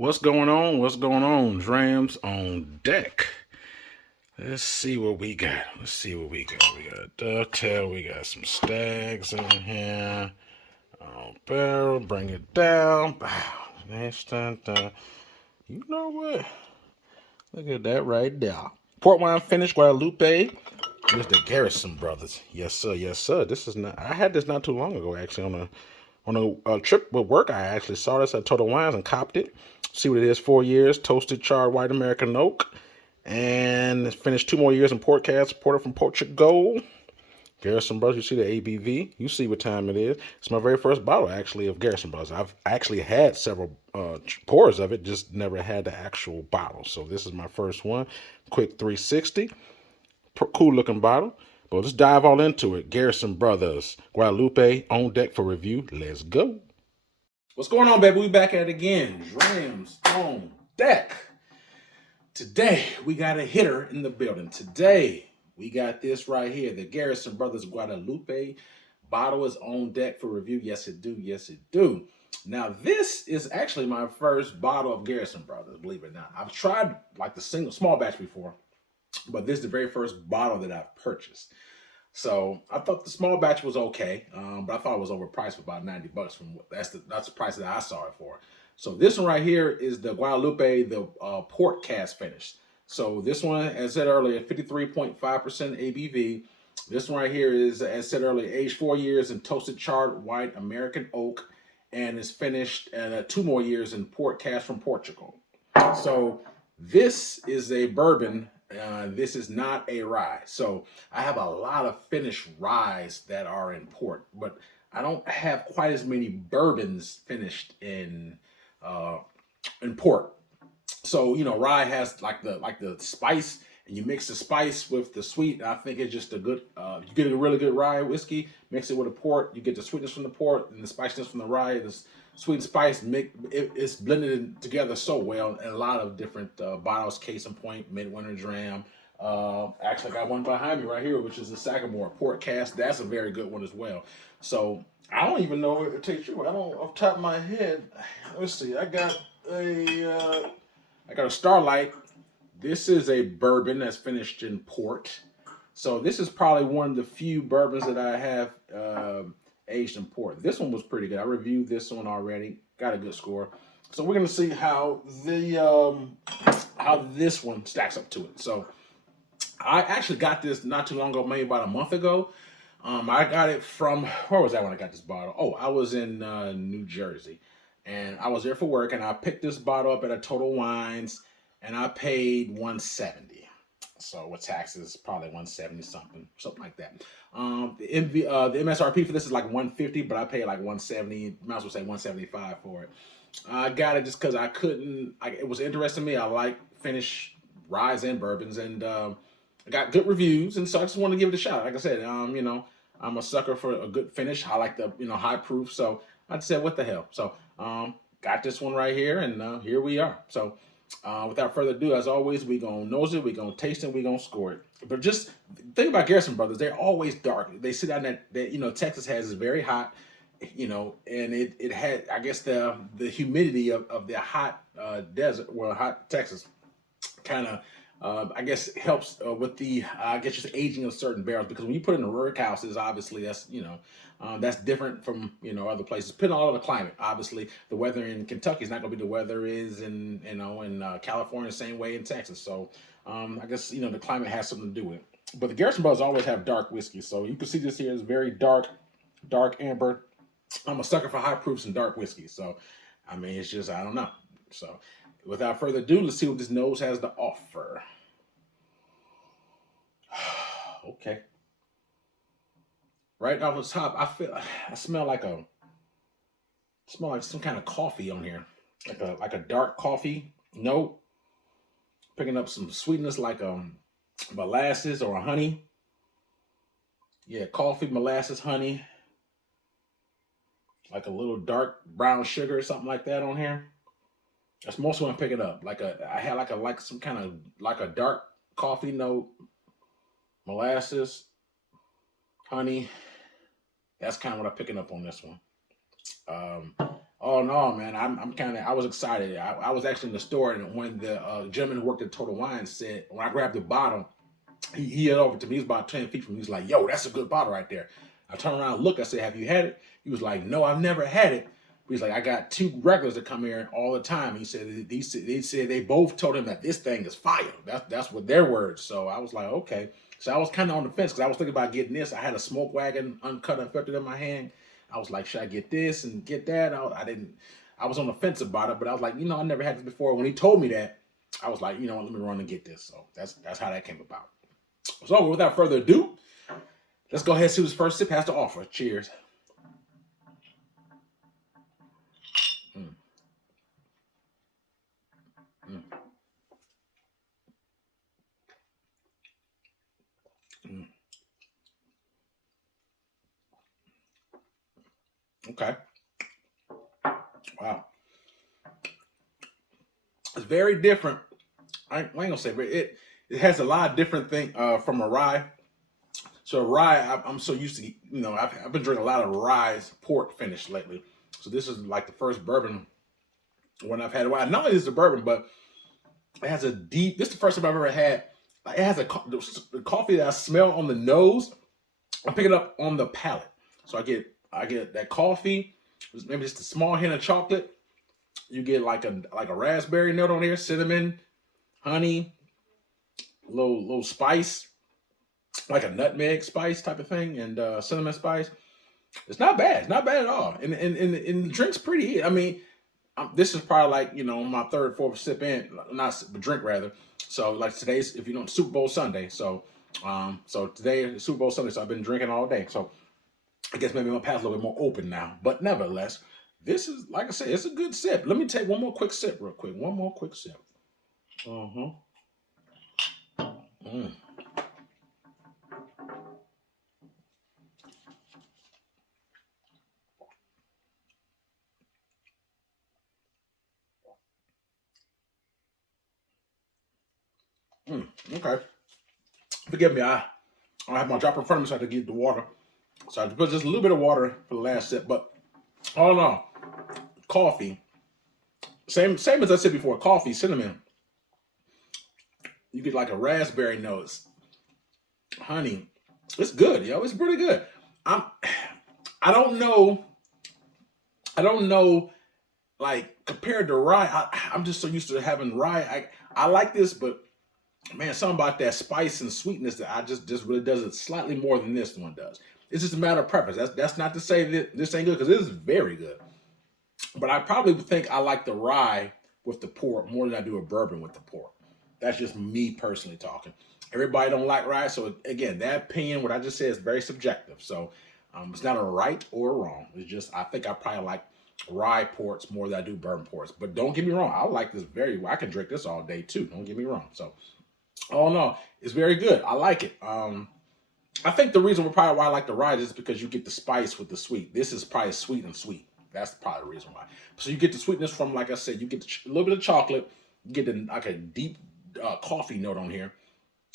What's going on? What's going on? Drams on deck. Let's see what we got. We got a dovetail. We got some stags in here. Barrel, bring it down. You know what? Look at that right there. Port wine finish, Guadalupe. This the Garrison brothers. Yes, sir. Yes, sir. This is not. I had this not too long ago, actually, on a trip with work. I actually saw this at Total Wines and copped it. See what it is. 4 years toasted charred white American oak, and it's finished 2 more years in port cask, ported from Portugal. Garrison Brothers, you see the ABV. You see what time it is. It's my very first bottle, actually, of Garrison Brothers. I've actually had several pours of it, just never had the actual bottle. So this is my first one. Quick 360. Cool looking bottle. But let's dive all into it. Garrison Brothers, Guadalupe on deck for review. Let's go. What's going on, baby? We back at it again. Drams on deck. Today, we got a hitter in the building. Today, we got this right here. The Garrison Brothers Guadalupe bottle is on deck for review. Yes, it do. Yes, it do. Now, this is actually my first bottle of Garrison Brothers, believe it or not. I've tried like the small batch before, but this is the very first bottle that I've purchased. So I thought the small batch was okay, but I thought it was overpriced for about $90. That's the price that I saw it for. So this one right here is the Guadalupe, the port cask finish. So this one, as said earlier, 53.5% ABV. This one right here is, as said earlier, aged 4 years in toasted charred white American oak, and is finished 2 more years in port cask from Portugal. So this is a bourbon. This is not a rye. So I have a lot of finished ryes that are in port, but I don't have quite as many bourbons finished in port. So rye has like the spice, and you mix the spice with the sweet. I think it's just a good. You get a really good rye whiskey, mix it with a port. You get the sweetness from the port and the spiciness from the rye. This sweet and spice it's blended together so well in a lot of different bottles. Case in point, Midwinter Dram. Actually, I got one behind me right here, which is the Sagamore Port Cask. That's a very good one as well. So I don't even know where to take you. I don't off the top of my head. Let's see. I got a Starlight. This is a bourbon that's finished in port. So this is probably one of the few bourbons that I have aged in port. This one was pretty good. I reviewed this one already. Got a good score. So we're gonna see how this one stacks up to it. So I actually got this not too long ago, maybe about a month ago. I got it from, where was that when I got this bottle? Oh, I was in New Jersey, and I was there for work, and I picked this bottle up at a Total Wines, and I paid $170. So with taxes, probably 170 something like that. The MSRP for this is like 150, but I paid like 170. Might as well say 175 for it. I got it just because it was interesting to me. I like Finnish ryes and bourbons, and I got good reviews, and so I just wanted to give it a shot. Like I said, I'm a sucker for a good finish. I like the high proof, so I said, what the hell? So got this one right here, and here we are. So without further ado, as always, we gonna nose it, we gonna taste it, we gonna score it. But just think about Garrison Brothers; they're always dark. They sit down that Texas has is very hot, and it had, I guess, the humidity of the hot desert, well, hot Texas, kind of. I guess helps with the just aging of certain barrels, because when you put it in the rick houses, obviously that's different from other places. Depending on the climate, obviously the weather in Kentucky is not going to be the weather is in California, the same way in Texas. So I guess the climate has something to do with it. But the Garrison Brothers always have dark whiskey, so you can see this here is very dark amber. I'm a sucker for high proofs and dark whiskey, so I mean it's just I don't know. So without further ado, let's see what this nose has to offer. Okay. Right off the top, I smell like some kind of coffee on here. Like a dark coffee note. Picking up some sweetness like molasses or a honey. Yeah, coffee, molasses, honey. Like a little dark brown sugar or something like that on here. That's mostly what I'm picking up. I had some kind of like a dark coffee note, molasses, honey. That's kind of what I'm picking up on this one. Oh no, man! I was excited. I was actually in the store, and when the gentleman who worked at Total Wine said, when I grabbed the bottle, he held over to me. He was about 10 feet from me. He was like, "Yo, that's a good bottle right there." I turned around and looked. I said, "Have you had it?" He was like, "No, I've never had it." He's like, "I got two regulars that come here all the time." He said they said they both told him that this thing is fire. That's what their words. So I was like, okay. So I was kind of on the fence because I was thinking about getting this. I had a smoke wagon uncut unfiltered in my hand. I was like, should I get this and get that? I didn't. I was on the fence about it, but I was like, I never had this before. When he told me that, I was like, what, let me run and get this. So that's how that came about. So without further ado, let's go ahead and see what this first sip has to offer. Cheers. Mm, mm, mm. Okay. Wow. It's very different. I ain't gonna say, but it has a lot of different things from a rye. So rye, I'm so used to, I've been drinking a lot of rye port finish lately. So this is like the first bourbon one I've had. Well, not only is it bourbon, but it has a deep. This is the first time I've ever had. Like, it has the coffee that I smell on the nose. I pick it up on the palate. So I get that coffee, maybe just a small hint of chocolate. You get like a raspberry note on there, cinnamon, honey, little spice, like a nutmeg spice type of thing, and cinnamon spice. It's not bad. It's not bad at all. And the drink's pretty. I mean, this is probably like my third, fourth sip in, not drink rather. So like today's, if you don't, Super Bowl Sunday. So today is Super Bowl Sunday. So I've been drinking all day. So I guess maybe my palate's a little bit more open now. But nevertheless, this is, like I said, it's a good sip. Let me take one more quick sip, real quick. One more quick sip. Uh huh. Mm. Mm. Okay. Forgive me. I don't have my dropper in front of me, so I had to get the water. So I had to put just a little bit of water for the last sip. But all in all, coffee. Same as I said before. Coffee, cinnamon. You get like a raspberry notes, honey. It's good, yo. It's pretty good. I'm. I don't know. I don't know. Like compared to rye, I'm just so used to having rye. I like this, but man, something about that spice and sweetness that I just really does it slightly more than this one does. It's just a matter of preference. That's not to say that this ain't good because it is very good. But I probably would think I like the rye with the port more than I do a bourbon with the port. That's just me personally talking. Everybody don't like rye, so again, that opinion, what I just said, is very subjective. So it's not a right or a wrong. It's just I think I probably like rye ports more than I do bourbon ports. But don't get me wrong, I like this very well. I can drink this all day too. Don't get me wrong. So oh no, it's very good. I like it. I think the reason probably why I like the rye is because you get the spice with the sweet. This is probably sweet and sweet. That's probably the reason why. So you get the sweetness from, like I said, you get a little bit of chocolate. You get like a deep coffee note on here,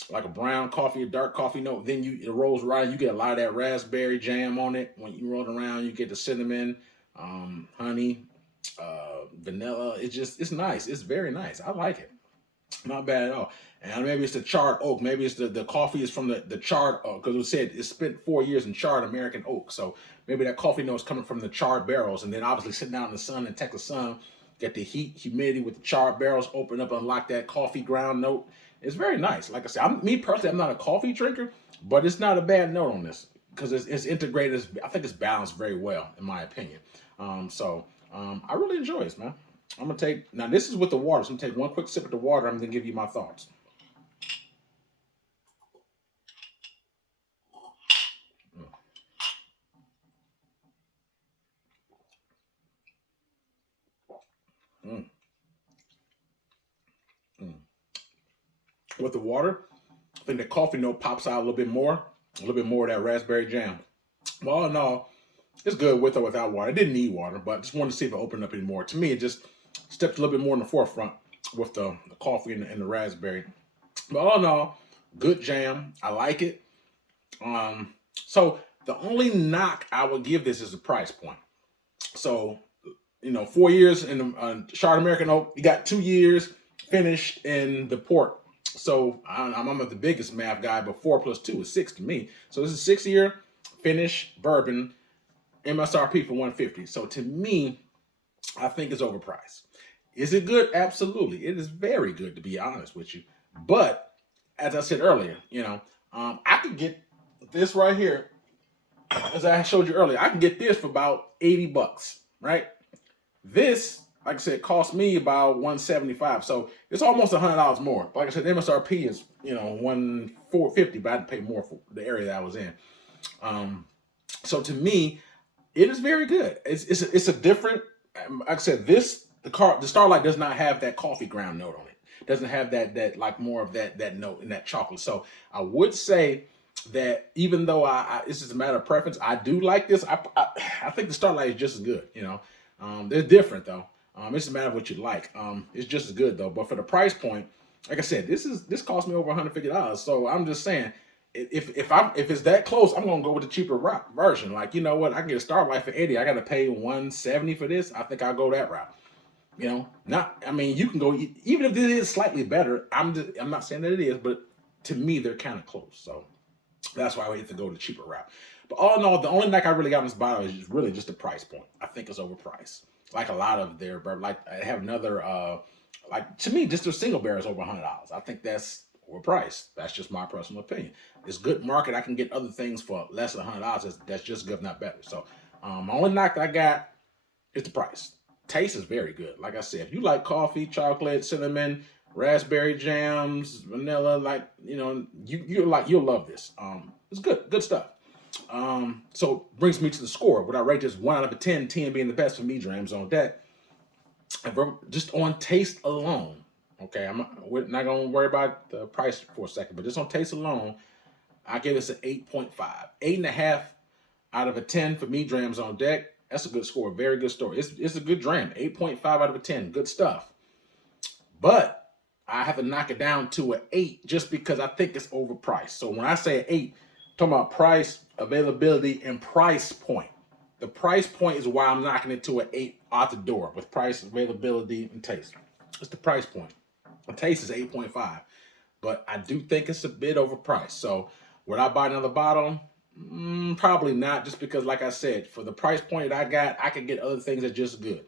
like a brown coffee, a dark coffee note. Then it rolls right. You get a lot of that raspberry jam on it. When you roll it around, you get the cinnamon, honey, vanilla. It's nice. It's very nice. I like it. Not bad at all. And maybe it's the charred oak. Maybe it's the coffee is from the charred oak because it said it spent 4 years in charred American oak. So maybe that coffee note is coming from the charred barrels, and then obviously sitting out in the sun and Texas sun, get the heat, humidity with the charred barrels, open up, unlock that coffee ground note. It's very nice. Like I said, me personally, I'm not a coffee drinker, but it's not a bad note on this because it's integrated. I think it's balanced very well, in my opinion. I really enjoy this, man. I'm gonna take now. This is with the water. So I'm gonna take one quick sip of the water. I'm gonna give you my thoughts. Mm, mm. With the water, I think the coffee note pops out a little bit more of that raspberry jam. But all in all, it's good with or without water. It didn't need water, but just wanted to see if it opened up any more. To me, it just stepped a little bit more in the forefront with the coffee and the raspberry. But all in all, good jam. I like it. So the only knock I would give this is the price point. So 4 years in the charred American oak. You got 2 years finished in the port. So I'm not the biggest math guy, but 4 plus 2 is 6 to me. So this is 6-year finish bourbon, MSRP for $150. So to me, I think it's overpriced. Is it good? Absolutely. It is very good, to be honest with you. But as I said earlier, I could get this right here, as I showed you earlier. I can get this for about $80, right? This, like I said, cost me about $175, so it's almost $100 more. Like I said, the MSRP is $150, but I had to pay more for the area that I was in. So to me, it is very good. It's a different. Like I said, the Starlight does not have that coffee ground note on it. It doesn't have that like more of that note in that chocolate. So I would say that even though it's just a matter of preference, I do like this. I think the Starlight is just as good. They're different though. It's a matter of what you like. It's just as good though. But for the price point, like I said, this cost me over $150. So I'm just saying, if it's that close, I'm gonna go with the cheaper version. Like, you know what? I can get a Starlight for $80. I gotta pay $170 for this. I think I'll go that route. You can go even if it is slightly better. I'm not saying that it is, but to me they're kind of close. So that's why I have to go the cheaper route. But all in all, the only knock I really got on this bottle is really just the price point. I think it's overpriced. Like a lot of their bourbon. Like I have another to me, just their single barrel is over $100. I think that's overpriced. That's just my personal opinion. It's good market. I can get other things for less than $100. That's just good, not better. So my only knock I got is the price. Taste is very good. Like I said, if you like coffee, chocolate, cinnamon, raspberry jams, vanilla, you'll love this. It's good stuff. So brings me to the score. Would I rate this 1 out of 10, 10 being the best for me, Drams on deck. Just on taste alone, okay, we're not gonna worry about the price for a second, but just on taste alone, I give this an 8.5. 8.5 out of 10 for me, Drams on deck. That's a good score. Very good story. It's a good dram. 8.5 out of 10. Good stuff. But I have to knock it down to an 8 just because I think it's overpriced. So when I say an 8, I'm talking about price, availability, and price point. The price point is why I'm knocking it to an 8 out the door with price, availability, and taste. It's the price point. The taste is 8.5. But I do think it's a bit overpriced. So would I buy another bottle? Probably not, just because, like I said, for the price point that I got, I could get other things that are just good.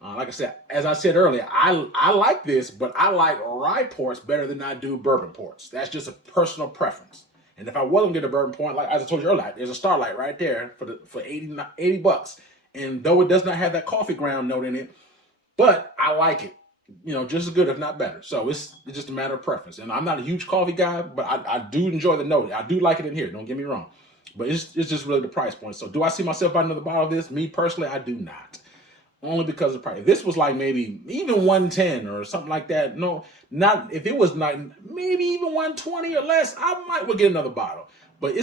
Like I said, as I said earlier, I like this, but I like rye ports better than I do bourbon ports. That's just a personal preference. And if I wasn't get a bourbon port, like as I told you earlier, there's a Starlight right there for $80. And though it does not have that coffee ground note in it, but I like it. Just as good, if not better. So it's just a matter of preference. And I'm not a huge coffee guy, but I do enjoy the note. I do like it in here. Don't get me wrong. But it's just really the price point. So do I see myself buying another bottle of this? Me personally, I do not. Only because of the price. If this was like maybe even 110 or something like that, no, not if it was not maybe even 120 or less, I would get another bottle. But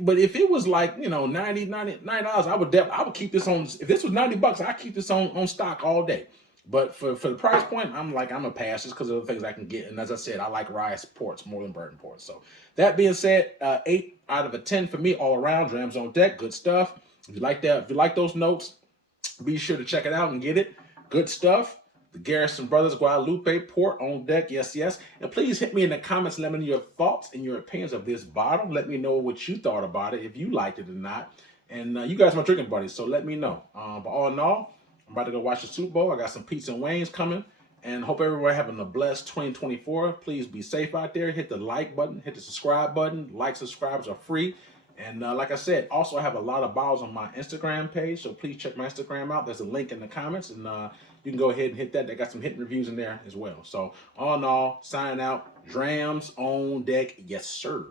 but if it was like $90, I would keep this on. If this was $90, I'd keep this on stock all day. But for the price point, I'm a pass just because of the things I can get. And as I said, I like rye ports more than bourbon ports. So that being said, 8 out of 10 for me all around. Drams on deck, good stuff. If you like that, if you like those notes, be sure to check it out and get it. Good stuff. The Garrison Brothers Guadalupe port on deck. Yes, yes. And please hit me in the comments. Let me know your thoughts and your opinions of this bottle. Let me know what you thought about it, if you liked it or not. And you guys are my drinking buddies, so let me know. But all in all, I'm about to go watch the Super Bowl. I got some pizza and wings coming. And hope everyone having a blessed 2024. Please be safe out there. Hit the like button. Hit the subscribe button. Like, subscribes are free. And like I said, also I have a lot of bottles on my Instagram page. So please check my Instagram out. There's a link in the comments. And you can go ahead and hit that. They got some hidden reviews in there as well. So all in all, signing out. Drams on deck. Yes, sir.